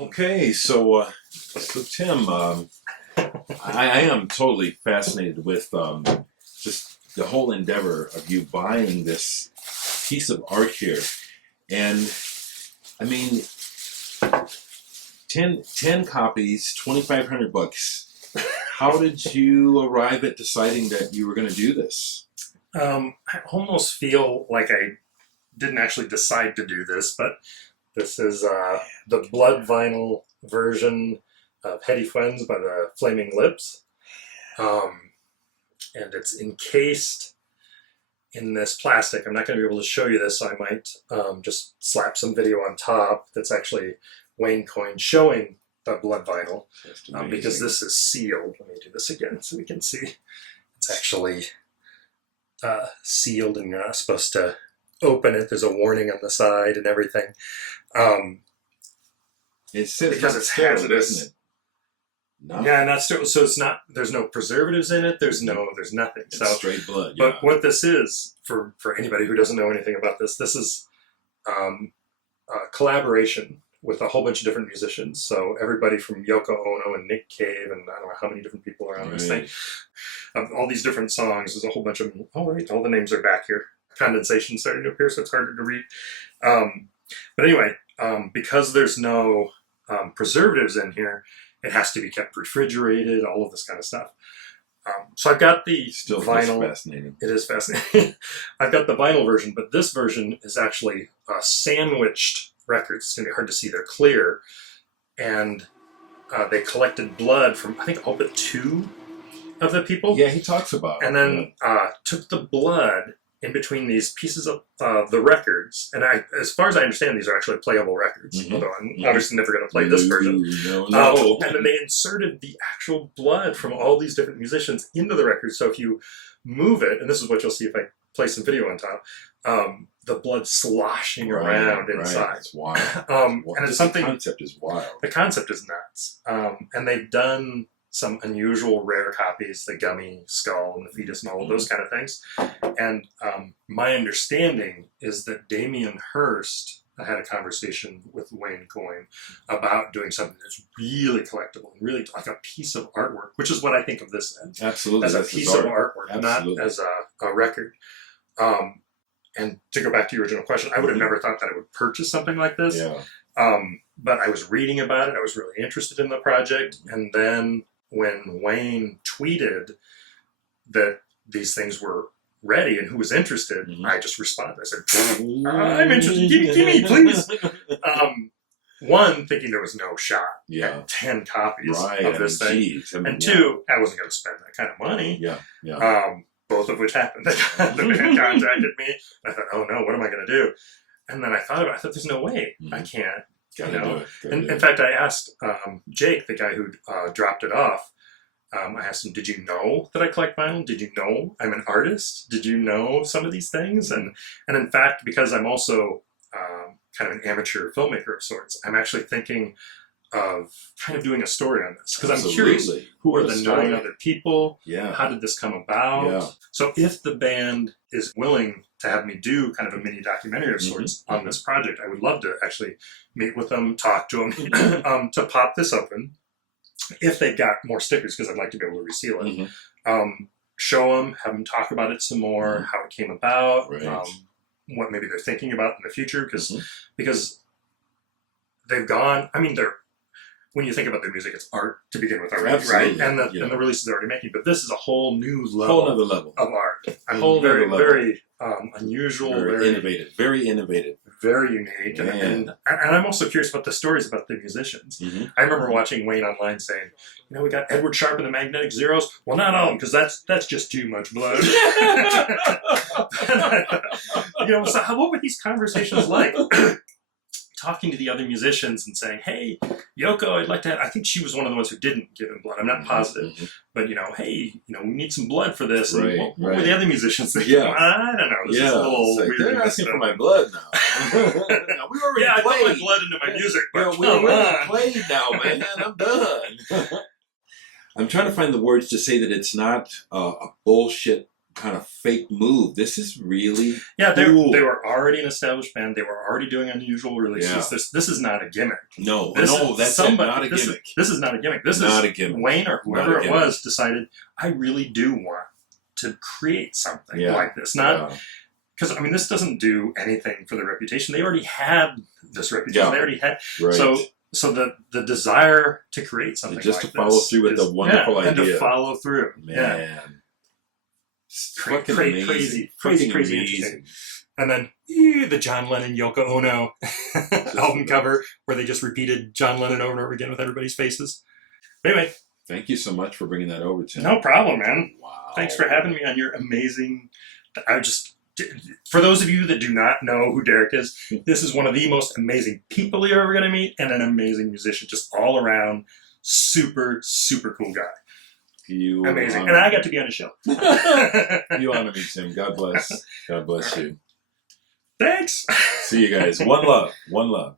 Okay, so Tim, I am totally fascinated with just the whole endeavor of you buying this piece of art here, and I mean, 10 copies, $2,500. How did you arrive at deciding that you were going to do this? I almost feel like I didn't actually decide to do this, but this is the blood vinyl version of Heady Fwends by the Flaming Lips. And it's encased in this plastic. I'm not going to be able to show you this, so I might just slap some video on top that's actually Wayne coin showing the blood vinyl, because this is sealed. Let me do this again so we can see. It's actually sealed, and you're not supposed to open it. There's a warning on the side and everything. It says because it's hazardous, isn't it? No. Yeah, not sterile. So it's not. There's no preservatives in it. There's nothing. It's so straight blood. But Yeah. what this is, for anybody who doesn't know anything about this, this is a collaboration with a whole bunch of different musicians. So everybody from Yoko Ono and Nick Cave, and I don't know how many different people are on this thing. All these different songs. There's a whole bunch of them. Oh, wait, all the names are back here. Condensation starting to appear, so it's harder to read. But anyway, because there's no preservatives in here, it has to be kept refrigerated, all of this kind of stuff. So I've got the vinyl. Fascinating. It is fascinating. I've got the vinyl version, but this version is actually sandwiched records. It's going to be hard to see. They're clear. And they collected blood from, I think, all but 2 of the people. Yeah, he talks about it. And then took the blood in between these pieces of the records. And as far as I understand, these are actually playable records, although I'm obviously never going to play this version. No. And then they inserted the actual blood from all these different musicians into the record. So if you move it, and this is what you'll see if I play some video on top, the blood sloshing around inside. Right. It's wild. And it's something. The concept is wild. The concept is nuts. And they've done some unusual rare copies, the gummy skull and the fetus and all of those kind of things. And my understanding is that Damien Hirst had a conversation with Wayne Coyne about doing something that's really collectible, really like a piece of artwork, which is what I think of this as. Absolutely. As a piece of artwork, Absolutely. not as a record. And to go back to your original question, I would have never thought that I would purchase something like this. Yeah. But I was reading about it. I was really interested in the project. And then when Wayne tweeted that these things were ready and who was interested, I just responded. I said, I'm interested. Give me, please. One, thinking there was no shot at 10 copies of this thing. Geez. And 2, I wasn't going to spend that kind of money. Yeah. Both of which happened. The man contacted me. I thought, oh no, what am I going to do? And then I thought there's no way. I can't. Do it. In fact, I asked Jake, the guy who dropped it off, I asked him, did you know that I collect vinyl? Did you know I'm an artist? Did you know some of these things? And in fact, because I'm also kind of an amateur filmmaker of sorts, I'm actually thinking of kind of doing a story on this. Because I'm curious, who are the 9 other people? Yeah. How did this come about? Yeah. So if the band is willing to have me do kind of a mini documentary of sorts on this project, I would love to actually meet with them, talk to them, to pop this open. If they've got more stickers, because I'd like to be able to reseal it. Show them, have them talk about it some more, how it came about, what maybe they're thinking about in the future, because they've gone, I mean, when you think about their music, it's art to begin with already, right? And the release is already making, but this is a whole new level, of art. I mean, very unusual, very innovative, very unique. And I'm also curious about the stories about the musicians. I remember watching Wayne online saying, we got Edward Sharpe and the Magnetic Zeros. Well, not all of them, because that's just too much blood. So what were these conversations like? Talking to the other musicians and saying, hey, Yoko, I'd like to have, I think she was one of the ones who didn't give him blood. I'm not positive. But, hey, we need some blood for this. And what were the other musicians thinking? I don't know. This is a little weird. They're asking for my blood now. We already I put my blood into my music. But we already played now, man. I'm done. I'm trying to find the words to say that it's not a bullshit kind of fake move. This is really they cool. were already an established band. They were already doing unusual releases. Yeah. This is not a gimmick. No, This that's not a gimmick. This is not a gimmick. This Not is a gimmick. Wayne or whoever Not a it was decided, I really do want to create something like this. Not because I mean this doesn't do anything for their reputation. They already had this reputation. Yeah. They already had Right. So the desire to create something just like to follow this through with the wonderful and to idea. follow through. Man. Yeah. Fucking amazing. Crazy amazing. interesting. And then the John Lennon Yoko Ono album cover where they just repeated John Lennon over and over again with everybody's faces. But anyway, Thank you so much for bringing that over to me. no problem, man. Wow. Thanks for having me on your amazing. For those of you that do not know who Derek is, this is one of the most amazing people you're ever going to meet, and an amazing musician, just all around, super, super cool guy. You Amazing. And I got to be on his show. You honor me, Tim. God bless. God bless you. Thanks. See you guys. One love. One love.